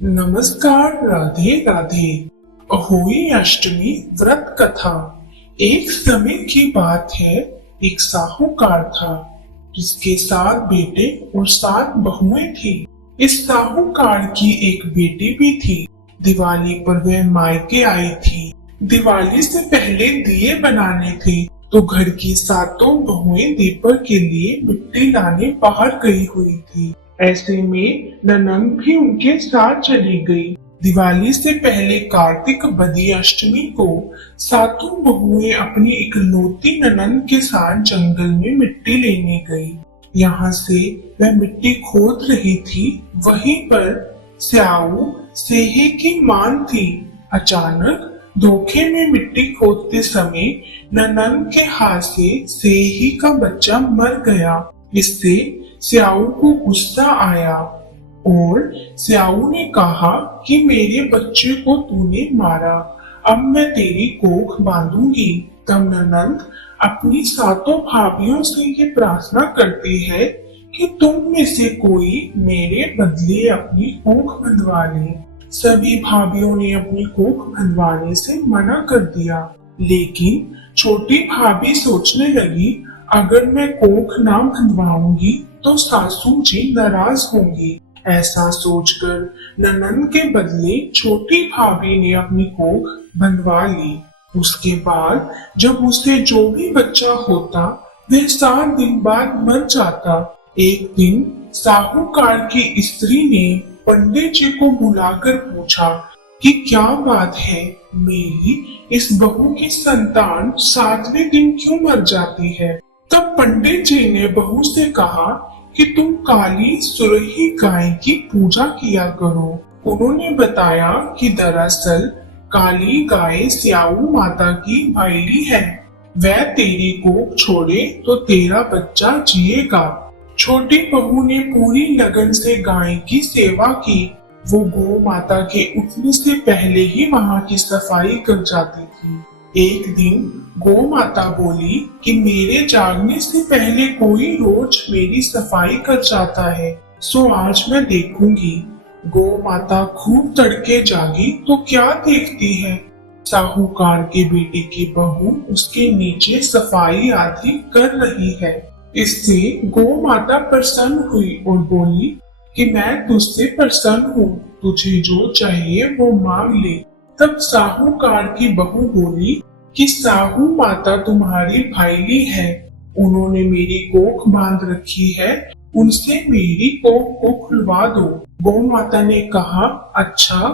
नमस्कार, राधे राधे। अहोई अष्टमी व्रत कथा। एक समय की बात है, एक साहूकार था जिसके 7 बेटे और 7 बहुएं थी। इस साहूकार की एक बेटी भी थी। दिवाली पर वह मायके आई थी। दिवाली से पहले दिए बनाने थे तो घर की 7 बहुएं दीपक के लिए मिट्टी लाने बाहर गई हुई थी। ऐसे में ननंद भी उनके साथ चली गई। दिवाली से पहले कार्तिक बदी अष्टमी को 7 बहुएं अपनी इकलौती ननंद के साथ जंगल में मिट्टी लेने गई। यहाँ से वह मिट्टी खोद रही थी, वहीं पर स्याऊ सेहे की मान थी। अचानक धोखे में मिट्टी खोदते समय ननंद के हाथ से सेही का बच्चा मर गया। इससे स्याऊ को गुस्सा आया और स्याऊ ने कहा कि मेरे बच्चे को तूने मारा, अब मैं तेरी कोख बांधूंगी। तब ननंद अपनी 7 भाभियों से ये प्रार्थना करती है कि तुम में से कोई मेरे बदले अपनी कोख बंधवा ले। सभी भाभियों ने अपनी कोख बंधवाने से मना कर दिया, लेकिन छोटी भाभी सोचने लगी, अगर मैं कोख ना बंधवाऊंगी तो सासू जी नाराज होंगी। ऐसा सोचकर ननंद के बदले छोटी भाभी ने अपनी कोख बंधवा ली। उसके बाद जब उसे जो भी बच्चा होता वह 7 दिन बाद मर जाता। एक दिन साहूकार की स्त्री ने पंडित जी को बुलाकर पूछा कि क्या बात है, मेरी इस बहू की संतान 7वें दिन क्यों मर जाती है। तब पंडित जी ने बहू से कहा कि तुम काली सुरही गाय की पूजा किया करो। उन्होंने बताया कि दरअसल काली गाय स्याऊ माता की भाईली है। वह तेरी कोख छोड़े तो तेरा बच्चा जिएगा। छोटी बहू ने पूरी लगन से गाय की सेवा की। वो गौ माता के उठने से पहले ही वहां की सफाई कर जाती थी। एक दिन गौ माता बोली कि मेरे जागने से पहले कोई रोज मेरी सफाई कर जाता है, सो आज मैं देखूंगी। गौ माता खूब तड़के जागी तो क्या देखती है, साहूकार के बेटे की बहू उसके नीचे सफाई आदि कर रही है। इससे गौ माता प्रसन्न हुई और बोली कि मैं तुझसे प्रसन्न हूँ, तुझे जो चाहिए वो मांग ले। तब साहूकार की बहू बोली कि साहू माता तुम्हारी भाईली है, उन्होंने मेरी कोख बांध रखी है, उनसे मेरी कोख को खुलवा दो। गौ माता ने कहा अच्छा।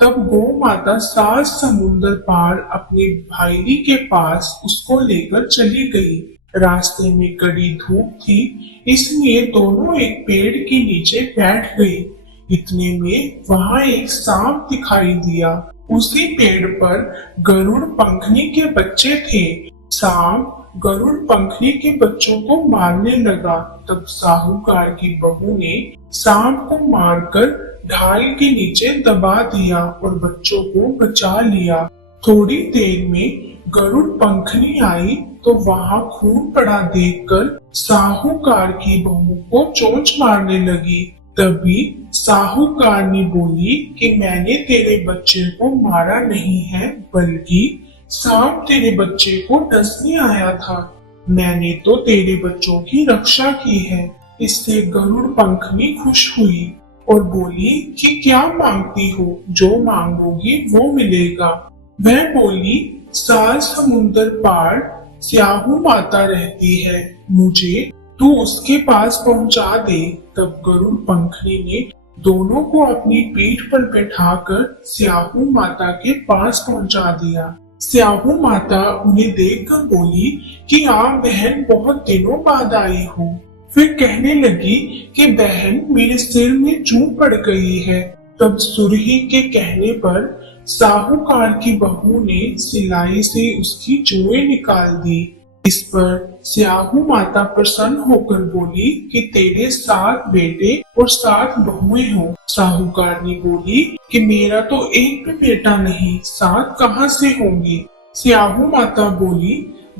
तब गौ माता 7 समुंदर पार अपनी भाईली के पास उसको लेकर चली गई। रास्ते में कड़ी धूप थी, इसलिए दोनों एक पेड़ के नीचे बैठ गई। इतने में वहां एक सांप दिखाई दिया। उसी पेड़ पर गरुड़ पंखनी के बच्चे थे। सांप गरुड़ पंखनी के बच्चों को मारने लगा। तब साहूकार की बहू ने सांप को मारकर ढाल के नीचे दबा दिया और बच्चों को बचा लिया। थोड़ी देर में गरुड़ पंखनी आई तो वहां खून पड़ा देखकर साहूकार की बहू को चोंच मारने लगी। तभी साहूकार ने बोली कि मैंने तेरे बच्चे को मारा नहीं है, बल्कि सांप तेरे बच्चे को डसने आया था। मैंने तो तेरे बच्चों की रक्षा की है। इससे गरुड़ पंखनी खुश हुई और बोली कि क्या मांगती हो, जो मांगोगी वो मिलेगा। वह बोली 7 समुंदर पार स्याहू माता रहती है, मुझे तू उसके पास पहुंचा दे। तब गरुड़ पंखनी ने दोनों को अपनी पीठ पर बैठाकर स्याहू माता के पास पहुंचा दिया। स्याहू माता उन्हें देखकर बोली कि आप बहन बहुत दिनों बाद आई हो। फिर कहने लगी कि बहन मेरे सिर में चूं पड़ गई है। तब सुरही के कहने पर साहूकार की बहू ने सिलाई से उसकी जुएं निकाल दी। इस पर स्याहू माता प्रसन्न होकर बोली कि तेरे 7 बेटे और 7 बहुएं हो। साहूकार ने बोली कि मेरा तो एक भी बेटा नहीं, 7 कहाँ से होंगे। स्याहू माता बोली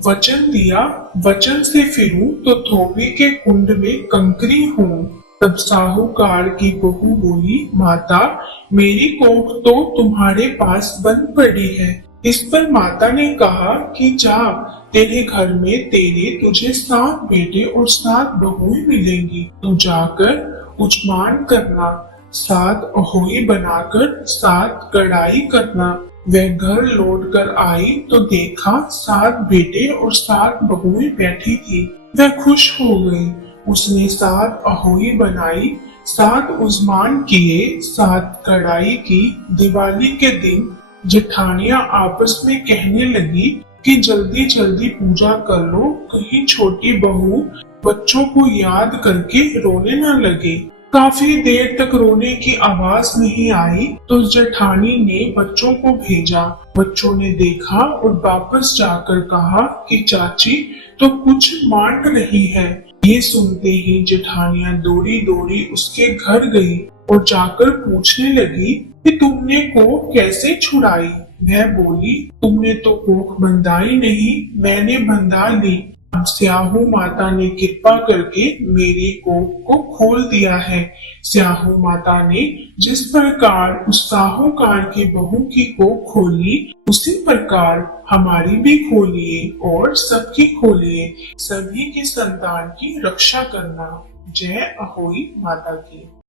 वचन दिया, वचन से फिरूं तो धोबी के कुंड में कंकरी हूँ। तब साहूकार की बहू बोली, माता, मेरी कोख तो तुम्हारे पास बंद पड़ी है। इस पर माता ने कहा कि जा, तेरे घर में तुझे 7 बेटे और 7 बहुएं मिलेंगी। तू जाकर उचमान करना, 7 अहोई बनाकर 7 कढ़ाई करना। वह घर लौट कर आई तो देखा 7 बेटे और 7 बहुएं बैठी थी। वह खुश हो गई। उसने 7 अहोई बनाई, 7 उजमान किए, 7 कढ़ाई की। दिवाली के दिन जेठानियां आपस में कहने लगी कि जल्दी जल्दी पूजा कर लो, कहीं छोटी बहू बच्चों को याद करके रोने न लगे। काफी देर तक रोने की आवाज नहीं आई तो जेठानी ने बच्चों को भेजा। बच्चों ने देखा और वापस जाकर कहा कि चाची तो कुछ मांग रही है। ये सुनते ही जेठानियां दौड़ी दौड़ी उसके घर गई और जाकर पूछने लगी कि तुमने कोख कैसे छुड़ाई। वह बोली, तुमने तो कोख बंधाई नहीं, मैंने बंधा ली। अब स्याहू माता ने कृपा करके मेरी कोख को खोल दिया है। स्याहू माता ने जिस प्रकार उस साहूकार की बहू की कोख खोली, उसी प्रकार हमारी भी खोलिए और सबकी खोलिए, सभी की संतान की रक्षा करना। जय अहोई माता की।